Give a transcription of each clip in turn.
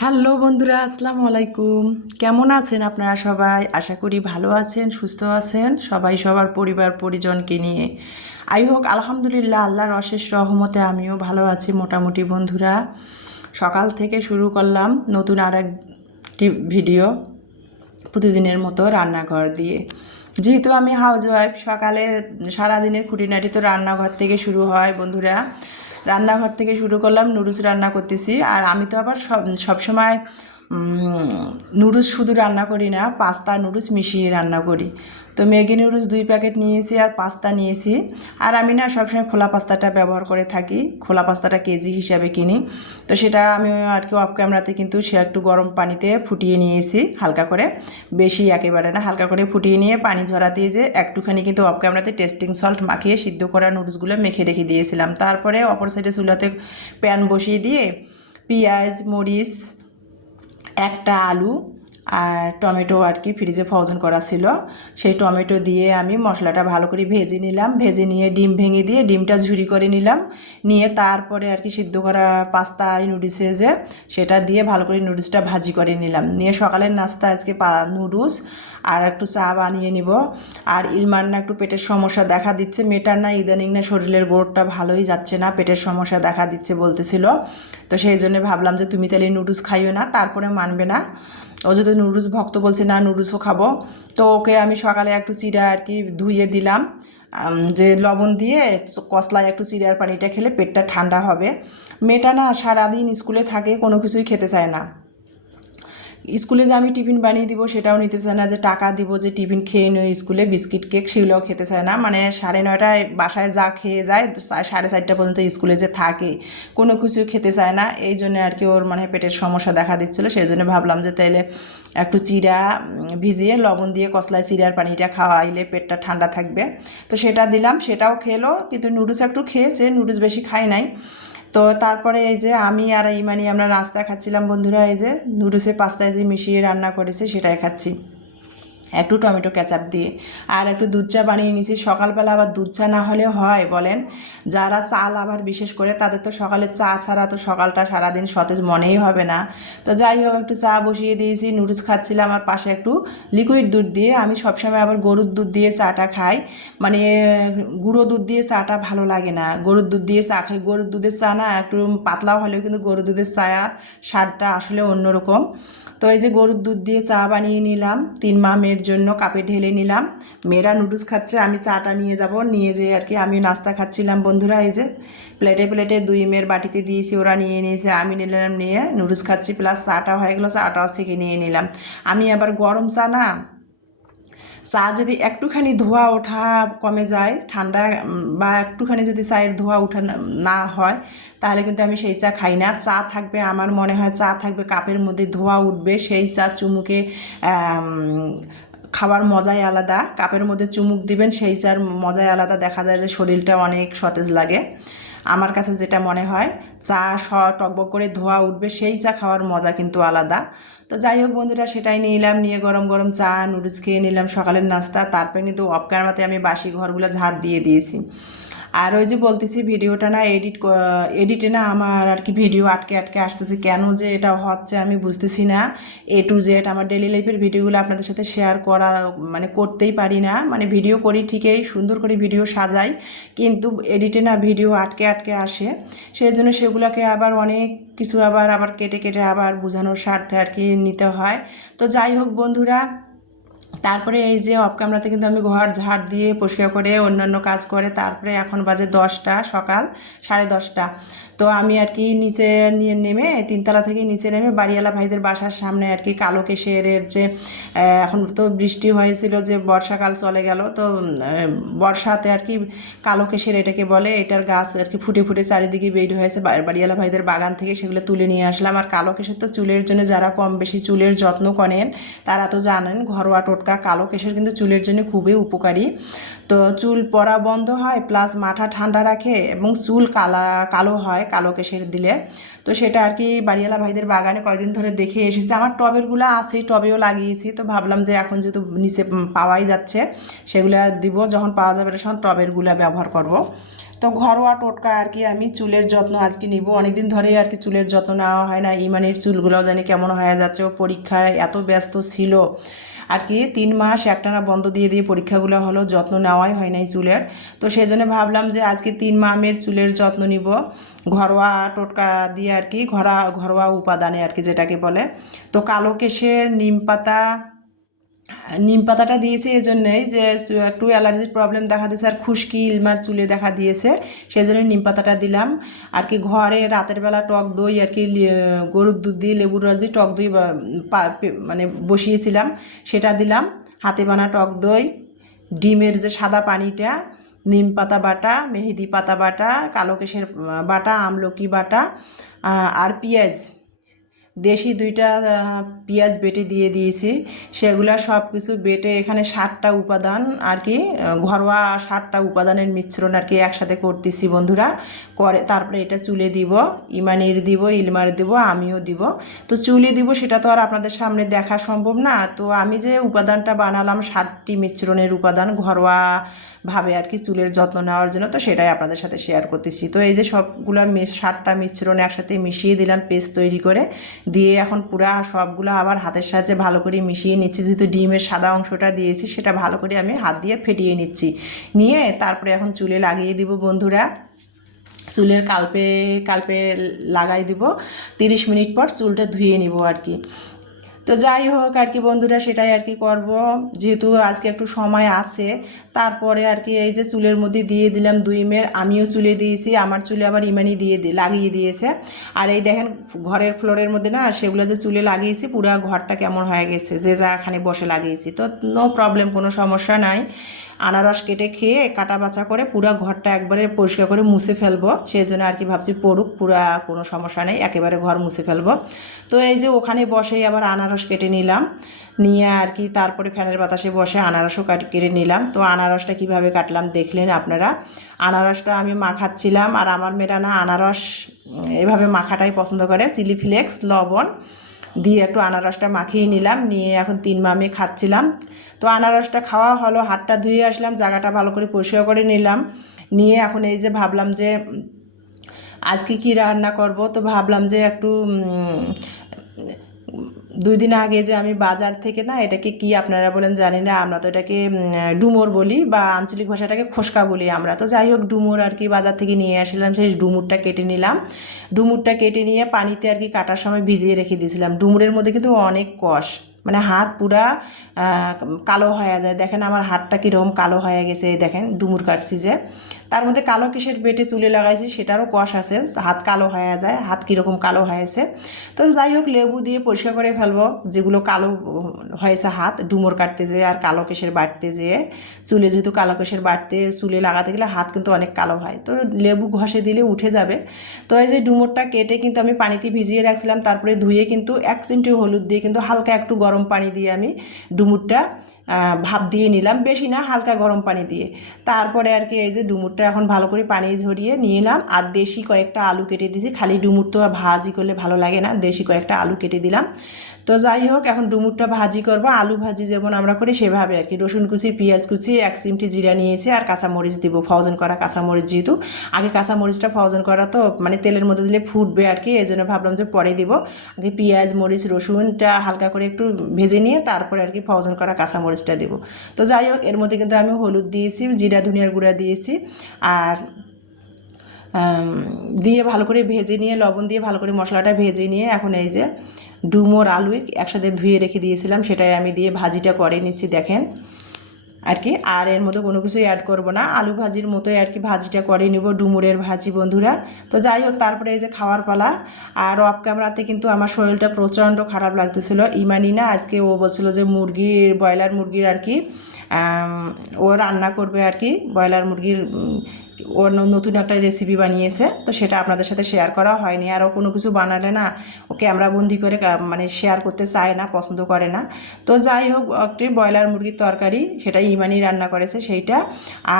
Hello বন্ধুরা, আসসালামু আলাইকুম। কেমন আছেন আপনারা সবাই? আশা করি ভালো আছেন, সুস্থ আছেন, সবাই সবার পরিবার পরিজনকে নিয়ে। হোক আলহামদুলিল্লাহ, আল্লাহর অশেষ রহমতে আমিও ভালো আছি মোটামুটি। বন্ধুরা, সকাল থেকে শুরু করলাম নতুন আর একটি ভিডিও, প্রতিদিনের মতো রান্নাঘর দিয়ে। যেহেতু আমি হাউস ওয়াইফ, সকালে সারাদিনের খুঁটিনাটি তো রান্নাঘর থেকে শুরু হয়। বন্ধুরা, রান্নাঘর থেকে শুরু করলাম, নুডলস রান্না করতেছি। আর আমি তো আবার সবসময় নুডলস শুধু রান্না করি না, পাস্তা নুডলস মিশিয়ে রান্না করি। তো ম্যাগি নুডলস 2 প্যাকেট নিয়েছি আর পাস্তা নিয়েছি। আর আমি না সবসময় খোলা পাস্তাটা ব্যবহার করে থাকি, খোলা পাস্তাটা কেজি হিসাবে কিনি। তো সেটা আমি আর কি অফ ক্যামেরাতে কিন্তু সে একটু গরম পানিতে ফুটিয়ে নিয়েছি হালকা করে, বেশি একেবারে না, হালকা করে ফুটিয়ে নিয়ে পানি ঝরা দিয়ে যে একটুখানি কিন্তু অফ ক্যামেরাতে টেস্টিং সল্ট মাখিয়ে সিদ্ধ করা নুডলসগুলো মেখে রেখে দিয়েছিলাম। তারপরে অপর সাইডে চুলাতে প্যান বসিয়ে দিয়ে পেঁয়াজ, মরিচ, একটা আলু আর টমেটো আর কি ফ্রিজে ফ্রোজেন করা ছিল, সেই টমেটো দিয়ে আমি মশলাটা ভালো করে ভেজে নিলাম। ভেজে নিয়ে ডিম ভেঙে দিয়ে ডিমটা ঝুরি করে নিলাম, নিয়ে তারপরে আর কি সিদ্ধ করা পাস্তা নুডলসে যে সেটা দিয়ে ভালো করে নুডলসটা ভাজি করে নিলাম। নিয়ে সকালের নাস্তা আজকে নুডলস আর একটু চা বানিয়ে নিব। আর ইলমার না একটু পেটের সমস্যা দেখা দিচ্ছে, মেয়েটার না ইদানিং না শরীরের গোড়টা ভালোই যাচ্ছে না, পেটের সমস্যা দেখা দিচ্ছে বলতেছিল। তো সেই জন্য ভাবলাম যে তুমি তাহলে নুডলস খাইও না, তারপরে মানবে না। ও যদি নুডলস ভক্ত বলছে, না নুডলসও খাবো। তো ওকে আমি সকালে একটু চিড়া আর কি ধুইয়ে দিলাম, যে লবণ দিয়ে কসলায় একটু চিড়ার পানিটা খেলে পেটটা ঠান্ডা হবে। মেয়েটা না সারাদিন স্কুলে থাকে, কোনো কিছুই খেতে চায় না। স্কুলে যে আমি টিফিন বানিয়ে দিব সেটাও নিতে চায় না, যে টাকা দিব যে টিফিন খেয়ে নিও স্কুলে বিস্কিট কেক, সেগুলোও খেতে চায় না। মানে 9:30টায় বাসায় যা খেয়ে যায়, 4:30টা পর্যন্ত স্কুলে যে থাকে কোনো কিছু খেতে চায় না। এই জন্য আর কি ওর মানে পেটের সমস্যা দেখা দিচ্ছিলো। সেই জন্য ভাবলাম যে তাইলে একটু চিড়া ভিজিয়ে লবণ দিয়ে কসলায় চিড়ার পানিটা খাওয়াইলে পেটটা ঠান্ডা থাকবে। তো সেটা দিলাম, সেটাও খেলো, কিন্তু নুডলস একটু খেয়েছে, নুডলস বেশি খায় নাই। তো তারপরে এই যে আমি আর ইমানি আমরা নাস্তা খাচ্ছিলাম বন্ধুরা, এই যে নুডলসে পাস্তায় যে মিশিয়ে রান্না করেছে সেটাই খাচ্ছি একটু টমেটো কেচাপ দিয়ে। আর একটু দুধ চা বানিয়ে নিয়েছি সকালবেলা। আবার দুধ চা না হলে হয় বলেন? যারা চাল আবার বিশেষ করে তাদের তো সকালে চা ছাড়া তো সকালটা সারাদিন সতেজ মনেই হবে না। তো যাই হোক, একটু চা বসিয়ে দিয়েছি, নুডলস খাচ্ছিলাম আর পাশে একটু লিকুইড দুধ দিয়ে। আমি সবসময় আবার গরুর দুধ দিয়ে চাটা খাই, মানে গুঁড়ো দুধ দিয়ে চাটা ভালো লাগে না, গরুর দুধ দিয়ে চা খাই। গরুর দুধের চা না একটু পাতলাও হলেও কিন্তু গরুর দুধের চা স্বাদটা আসলে অন্যরকম। তো এই যে গরুর দুধ দিয়ে চা বানিয়ে নিলাম, 3 মা মেয়ের জন্য কাপে ঢেলে নিলাম। মেয়েরা নুডলস খাচ্ছে, আমি চাটা নিয়ে যাব, নিয়ে যেয়ে আর কি আমি নাস্তা খাচ্ছিলাম বন্ধুরা। এই যে প্লেটে প্লেটে 2 মেয়ের বাটিতে দিয়েছি, ওরা নিয়ে নিয়েছে, আমি নিলাম, নিয়ে নুডলস খাচ্ছি, প্লাস চাটা হয়ে গেলো, চাটাও থেকে নিয়ে নিলাম। আমি আবার গরম চা না, চা যদি একটুখানি ধোয়া ওঠা কমে যায় ঠান্ডা, বা একটুখানি যদি চায়ের ধোয়া ওঠা না হয়, তাহলে কিন্তু আমি সেই চা খাই না। চা থাকবে, আমার মনে হয় চা থাকবে কাপের মধ্যে, ধোয়া উঠবে, সেই চা চুমুকে খাবার মজাই আলাদা। কাপের মধ্যে চুমুক দিবেন, সেই চার মজাই আলাদা, দেখা যায় যে শরীরটা অনেক সতেজ লাগে। আমার কাছে যেটা মনে হয়, চা টকবক করে ধোয়া উঠবে, সেই চা খাওয়ার মজা কিন্তু আলাদা। তো যাই হোক বন্ধুরা, সেটাই নিলাম, নিয়ে গরম গরম চা নুডলস খেয়ে নিলাম সকালের নাস্তা। তারপরে কিন্তু অফ ক্যামেরাতে আমি বাসি ঘরগুলো ঝাড় দিয়ে দিয়েছি। আর ওই যে বলতেছি ভিডিওটা না এডিটে না আমার আর কি ভিডিও আটকে আটকে আসতেছে, কেন যে এটা হচ্ছে আমি বুঝতেছি না। A to Z আমার ডেলি লাইফের ভিডিওগুলো আপনাদের সাথে শেয়ার করা মানে করতেই পারি না। মানে ভিডিও করি ঠিকই, সুন্দর করে ভিডিও সাজাই, কিন্তু এডিটে না ভিডিও আটকে আটকে আসে। সেই জন্য সেগুলোকে আবার অনেক কিছু আবার আবার কেটে কেটে আবার বোঝানোর স্বার্থে আর কি নিতে হয়। তো যাই হোক বন্ধুরা, তারপরে এই যে অফ ক্যামেরাতে কিন্তু আমি ঘর ঝাড় দিয়ে পরিষ্কার করে অন্যান্য কাজ করে তারপরে এখন বাজে 10টা, সকাল 10:30। তো আমি আর কি নিচে নেমে 3তলা থেকে নিচে নেমে বাড়িওয়ালা ভাইদের বাসার সামনে আর কি কালো কেশরের যে এখন তো বৃষ্টি হয়েছিল, যে বর্ষাকাল চলে গেল, তো বর্ষাতে আর কি কালো কেশের এটাকে বলে, এটার গাছ আর কি ফুটে ফুটে চারিদিকে বের হয়েছে বাড়িওয়ালা ভাইদের বাগান থেকে, সেগুলো তুলে নিয়ে আসলাম। আর কালো কেশের তো চুলের জন্য, যারা কম বেশি চুলের যত্ন করেন তারা তো জানেন, ঘরোয়া টোটকা কালো কেশের কিন্তু চুলের জন্য খুবই উপকারী। তো চুল পড়া বন্ধ হয়, প্লাস মাথা ঠান্ডা রাখে, এবং চুল কালো হয় কালো কেশের দিলে। তো সেটা আর কি বাড়িওয়ালা ভাইদের বাগানে কয়েকদিন ধরে দেখে এসেছে, আমার টবেরগুলো আছেই, টবেও লাগিয়েছি। তো ভাবলাম যে এখন যেহেতু নিচে পাওয়াই যাচ্ছে, সেগুলো দিব, যখন পাওয়া যাবে তখন টবেরগুলো ব্যবহার করব। তো ঘরোয়া টোটকা আর কি আমি চুলের যত্ন আজকে নিব। অনেকদিন ধরেই আর কি চুলের যত্ন নেওয়া হয় না। ইমানির চুলগুলো জানি কেমন হয়ে যাচ্ছে, ও পরীক্ষায় এত ব্যস্ত ছিল আর কি, 3 মাস একটানা বন্ধ দিয়ে দিয়ে পরীক্ষাগুলো হলো, যত্ন নেওয়াই হয় নাই চুলের। তো সেই জন্য ভাবলাম যে আজকে 3 মামের চুলের যত্ন নিব ঘরোয়া টোটকা দিয়ে আর কি, ঘরোয়া উপাদানে আর কি যেটাকে বলে। তো কালো কেশের নিম পাতাটা দিয়েছি এই জন্যেই যে একটু অ্যালার্জির প্রবলেম দেখা দিয়েছে আর খুশকি ইলমার চুলে দেখা দিয়েছে, সেই জন্য নিম পাতাটা দিলাম আর কি। ঘরে রাতের বেলা টক দই আর কি, গরুর দুধ দিয়ে লেবুর রস দিয়ে টক দই মানে বসিয়েছিলাম, সেটা দিলাম। হাতে বানা টক দই, ডিমের যে সাদা পানিটা, নিম পাতা বাটা, মেহেদি পাতা বাটা, কালো কেশের বাটা, আমলকি বাটা, আর পেঁয়াজ, দেশি 2টা পেঁয়াজ বেটে দিয়ে দিয়েছি। সেগুলো সব কিছু বেটে এখানে 7টা উপাদান আর কি, ঘরোয়া 7টা উপাদানের মিশ্রণ আর কি একসাথে করতেছি বন্ধুরা। করে তারপরে এটা চুলে দিব, ইমানির দিব, ইলমার দিব, আমিও দিব। তো চুলে দিব সেটা তো আর আপনাদের সামনে দেখা সম্ভব না। তো আমি যে উপাদানটা বানালাম 7টি মিশ্রণের উপাদান ঘরোয়া ভাবে আর কি চুলের যত্ন নেওয়ার জন্য, তো সেটাই আপনাদের সাথে শেয়ার করতেছি। তো এই যে সবগুলো 7টা মিশ্রণ একসাথে মিশিয়ে দিলাম পেস্ট তৈরি করে, দিয়ে এখন পুরা সবগুলো আবার হাতের সাহায্যে ভালো করে মিশিয়ে নিচ্ছি। যেহেতু ডিমের সাদা অংশটা দিয়েছি সেটা ভালো করে আমি হাত দিয়ে ফেটিয়ে নিচ্ছি, নিয়ে তারপরে এখন চুলে লাগিয়ে দিব বন্ধুরা। চুলের কালপে কালপে লাগাই দিব, 30 মিনিট পর চুলটা ধুয়ে নিব আর কি। তো যাই হোক আর কি বন্ধুরা, সেটাই আর কি করব, যেহেতু আজকে একটু সময় আছে। তারপরে আর কি এই যে চুলের মধ্যে দিয়ে দিলাম 2 মের, আমিও চুলে দিয়েছি, আমার চুলে আবার ইমানি লাগিয়ে দিয়েছে। আর এই দেখেন ঘরের ফ্লোরের মধ্যে না সেগুলো যে চুলে লাগিয়েছি, পুরো ঘরটা কেমন হয়ে গেছে, যে যাখানে বসে লাগিয়েছি। তো নো প্রবলেম, কোনো সমস্যা নাই। আনারস কেটে খেয়ে কাটা বাছা করে পুরো ঘরটা একবারে পরিষ্কার করে মুছে ফেলবো, সেই জন্য আর কি ভাবছি পড়ুক, পুরা কোনো সমস্যা নেই, একেবারে ঘর মুছে ফেলবো। তো এই যে ওখানে বসেই আবার আনারস কেটে নিলাম, নিয়ে আর কি তারপরে ফ্যানের বাতাসে বসে আনারসও কেটে নিলাম। তো আনারসটা কিভাবে কাটলাম দেখলেন আপনারা। আনারসটা আমি মাখাচ্ছিলাম, আর আমার মেয়েরা না আনারস এভাবে মাখাটাই পছন্দ করে, চিলি ফ্লেক্স, লবণ দিয়ে একটু আনারসটা মাখিয়ে নিলাম, নিয়ে এখন 3 মামে খাচ্ছিলাম। তো আনারসটা খাওয়া হলো, হাতটা ধুয়ে আসলাম, জায়গাটা ভালো করে পরিষ্কার করে নিলাম, নিয়ে এখন এই যে ভাবলাম যে আজকে কি রান্না করব। তো ভাবলাম যে একটু 2 দিন আগে যে আমি বাজার থেকে না, এটাকে কি আপনারা বলেন জানি না, আমরা তো এটাকে ডুমুর বলি, বা আঞ্চলিক ভাষাটাকে খোসকা বলি আমরা। তো যাই হোক ডুমুর আর কি বাজার থেকে নিয়ে আসলাম, সেই ডুমুরটা কেটে নিলাম। ডুমুরটা কেটে নিয়ে পানিতে আর কি কাটার সময় ভিজিয়ে রেখে দিয়েছিলাম। ডুমুরের মধ্যে কিন্তু অনেক কষ, মানে হাত পুরা কালো হয়ে যায়। দেখেন আমার হাতটা কীরকম কালো হয়ে গেছে, দেখেন ডুমুর কাটছি যে, তার মধ্যে কালো কিসের বেটে চুলে লাগাইছি সেটারও কষ আছে, হাত কালো হয়ে যায়, হাত কীরকম কালো হয়েছে। তো যাই হোক লেবু দিয়ে পরিষ্কার করে ফেলবো যেগুলো কালো হয়েছে হাত ডুমুর কাটতে যেয়ে আর কালো কেশের বাটতে যেয়ে। চুলে যেহেতু কালো কেশের বাটতে চুলে লাগাতে গেলে হাত কিন্তু অনেক কালো হয়, তো লেবু ঘষে দিলে উঠে যাবে। তো এই যে ডুমুরটা কেটে কিন্তু আমি পানিতে ভিজিয়ে রাখছিলাম, তারপরে ধুয়ে কিন্তু 1 চিমটি হলুদ দিয়ে কিন্তু হালকা একটু গরম পানি দিয়ে আমি ডুমুরটা ভাপ দিয়ে নিলাম, বেশি না, হালকা গরম পানি দিয়ে। তারপরে আর কি এই যে ডুমুরটা এখন ভালো করে পানি ঝরিয়ে নিয়ে এলাম, আর দেশি কয়েকটা আলু কেটে দিয়েছি, খালি ডুমুর তো ভাজি করলে ভালো লাগে না, দেশি কয়েকটা আলু কেটে দিলাম। তো যাই হোক এখন ডুমুরটা ভাজি করব, আলু ভাজি যেমন আমরা করি সেভাবে আর কি। রসুন কুচি, পেঁয়াজ কুচি, 1 চিমটি জিরা নিয়েছি, আর কাঁচামরিচ দিব, ফ্রোজেন করা কাঁচামরিচ, যেহেতু আগে কাঁচামরিচটা ফ্রোজেন করা তো মানে তেলের মধ্যে দিলে ফুটবে আর কি, এই জন্য ভাবলাম যে পরে দিব। আগে পেঁয়াজ, মরিচ, রসুনটা হালকা করে একটু ভেজে নিয়ে তারপরে আর কি ফ্রোজেন করা কাঁচামরিচটা দেব। তো যাই হোক এর মধ্যে কিন্তু আমি হলুদ দিয়েছি, জিরা ধনিয়ার গুঁড়া দিয়েছি, আর দিয়ে ভালো করে ভেজে নিয়ে লবণ দিয়ে ভালো করে মশলাটা ভেজে নিয়ে এখন এই যে ডুমুর আলু একসাথে ধুয়ে রেখে দিয়েছিলাম সেটাই আমি দিয়ে ভাজিটা করে নিচ্ছি দেখেন আর কি। আর এর মধ্যে কোনো কিছুই অ্যাড করব না, আলু ভাজির মতোই আর কি ভাজিটা করে নিব, ডুমুরের ভাজি বন্ধুরা। তো যাই হোক তারপরে এই যে খাওয়ার পালা। আর অফ ক্যামেরাতে কিন্তু আমার শরীরটা প্রচণ্ড খারাপ লাগতেছিল। ইমানি না আজকে ও বলছিল যে ব্রয়লার মুরগির আর কি ও রান্না করবে আর কি, ব্রয়লার মুরগির ও নতুন একটা রেসিপি বানিয়েছে, তো সেটা আপনাদের সাথে শেয়ার করা হয়নি। আর ও কোনো কিছু বানালে না ও ক্যামেরাবন্দি করে মানে শেয়ার করতে চায় না, পছন্দ করে না। তো যাই হোক একটি ব্রয়লার মুরগির তরকারি, সেটা ইমানি রান্না করেছে সেইটা।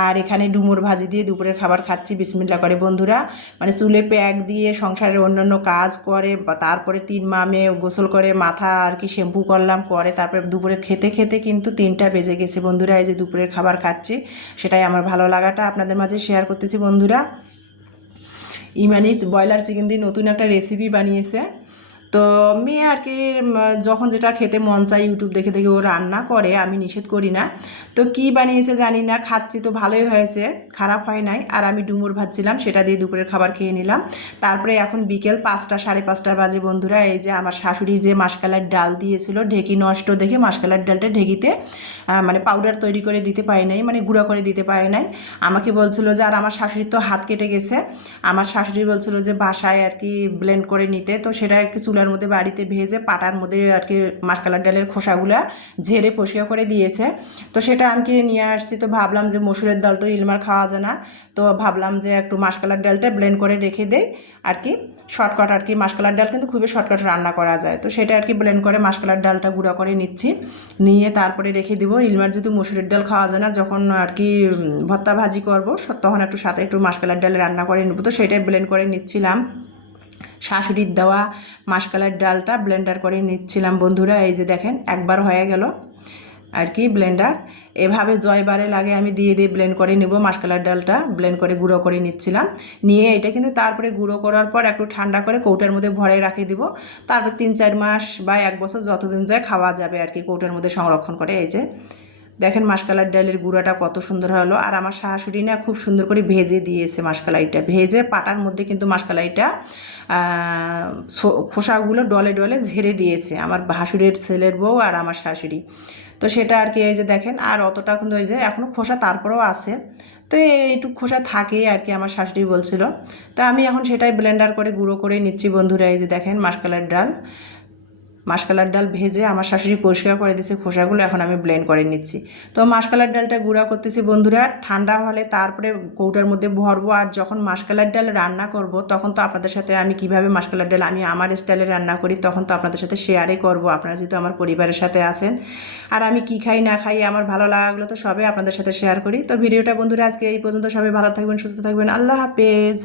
আর এখানে ডুমুর ভাজি দিয়ে দুপুরের খাবার খাচ্ছি বিসমিল্লাহ করে বন্ধুরা। মানে চুলে প্যাক দিয়ে সংসারের অন্যান্য কাজ করে, তারপরে 3 মামে গোসল করে মাথা আর কি শ্যাম্পু করলাম, করে তারপরে দুপুরে খেতে খেতে কিন্তু 3টা বেজে গেছে বন্ধুরা। এই যে দুপুরের খাবার খাচ্ছি, সেটাই আমার ভালো লাগাটা আপনাদের মাঝে শেয়ার করতেছি বন্ধুরা। ইমানি ব্রয়লার চিকেন দিয়ে নতুন একটা রেসিপি বানিয়েছে। তো মেয়ে আর কি যখন যেটা খেতে মন চায় ইউটিউব দেখে দেখে ও রান্না করে, আমি নিষেধ করি না। তো কি বানিয়েছে জানি না, খাচ্ছি তো ভালোই হয়েছে, খারাপ হয় নাই। আর আমি ডুমুর ভাজছিলাম, সেটা দিয়ে দুপুরের খাবার খেয়ে নিলাম। তারপরে এখন বিকেল 5টা 5:30 বাজে বন্ধুরা। এই যে আমার শাশুড়ি যে মাসকালার ডাল দিয়েছিল, ঢেকি নষ্ট দেখে মাসকালার ডালটা ঢেকিতে মানে পাউডার তৈরি করে দিতে পারি নাই, মানে গুঁড়া করে দিতে পারি নাই। আমাকে বলছিল যে, আর আমার শাশুড়ির তো হাত কেটে গেছে, আমার শাশুড়ি বলছিল যে বাসায় আর কি ব্লেন্ড করে নিতে। তো সেটা একটু চুলার মধ্যে বাড়িতে ভেজে পাটার মধ্যে আর কি মাসকালার ডালের খোসাগুলা ঝেড়ে পরিষ্কার করে দিয়েছে। তো সেটা আমি নিয়ে আসছি। তো ভাবলাম যে মসুরের ডাল তো ইলমার খাওয়া যায় না, তো ভাবলাম যে একটু মাসকালার ডালটা ব্লেন্ড করে রেখে দেই আর কি, শর্টকাট আর কি। মাসকালার ডাল কিন্তু খুবই শর্টকাট রান্না করা যায়। তো সেটা আর কি ব্লেন্ড করে মাসকালার ডালটা গুঁড়া করে নিচ্ছি, নিয়ে তারপরে রেখে দিব। ইলমার যেহেতু মসুরের ডাল খাওয়া যায় না, যখন আর কি ভর্তা ভাজি করবো তখন একটু সাথে একটু মাসকালার ডাল রান্না করে নেবো। তো সেটাই ব্লেন্ড করে নিচ্ছিলাম। শাশুড়ির দেওয়া মাসকালার ডালটা ব্লেন্ডার করে নিচ্ছিলাম বন্ধুরা। এই যে দেখেন একবার হয়ে গেল আর কি ব্লেন্ডার। এভাবে জয়বারে লাগে আমি দিয়ে দিয়ে ব্লেন্ড করে নেব। মাসকালার ডালটা ব্লেন্ড করে গুঁড়ো করে নিচ্ছিলাম, নিয়ে এটা কিন্তু তারপরে গুঁড়ো করার পর একটু ঠান্ডা করে কৌটার মধ্যে ভরে রাখে দিব। তারপর 3-4 মাস বা 1 বছর যতদিন যায় খাওয়া যাবে আর কি, কৌটার মধ্যে সংরক্ষণ করে। এই যে দেখেন মাসকালার ডালের গুঁড়াটা কত সুন্দর হলো। আর আমার শাশুড়ি না খুব সুন্দর করে ভেজে দিয়েছে মাসকালাইটা, ভেজে পাটার মধ্যে কিন্তু মাসকালাইটা খোসাগুলো ডলে ডলে ঝেড়ে দিয়েছে আমার ভাসুরের ছেলের বউ আর আমার শাশুড়ি। তো সেটা আর কি এই যে দেখেন, আর অতটা কিন্তু এই যে এখনও খোসা তারপরেও আছে, তো এইটুকু খোসা থাকেই আর কি, আমার শাশুড়ি বলছিল। তো আমি এখন সেটাই ব্লেন্ডার করে গুঁড়ো করে নিচ্ছি বন্ধুরা। এই যে দেখেন মাসকালার ডাল ভেজে আমার শাশুড়ি পরিষ্কার করে দিয়েছে খোসাগুলো, এখন আমি ব্লেন্ড করে নিচ্ছি। তো মাসকালার ডালটা গুঁড়া করতেছি বন্ধুরা। ঠান্ডা হলে তারপরে কৌটার মধ্যে ভরবো। আর যখন মাসকালার ডাল রান্না করব তখন তো আপনাদের সাথে আমি কিভাবে মাসকালার ডাল আমি আমার স্টাইলে রান্না করি তখন তো আপনাদের সাথে শেয়ারই করব, আপনারা যেহেতু আমার পরিবারের সাথে আছেন। আর আমি কি খাই না খাই আমার ভালো লাগাগুলো তো সবই আপনাদের সাথে শেয়ার করি। তো ভিডিওটা বন্ধুরা আজকে এই পর্যন্ত, সবাই ভালো থাকবেন, সুস্থ থাকবেন, আল্লাহ হাফেজ।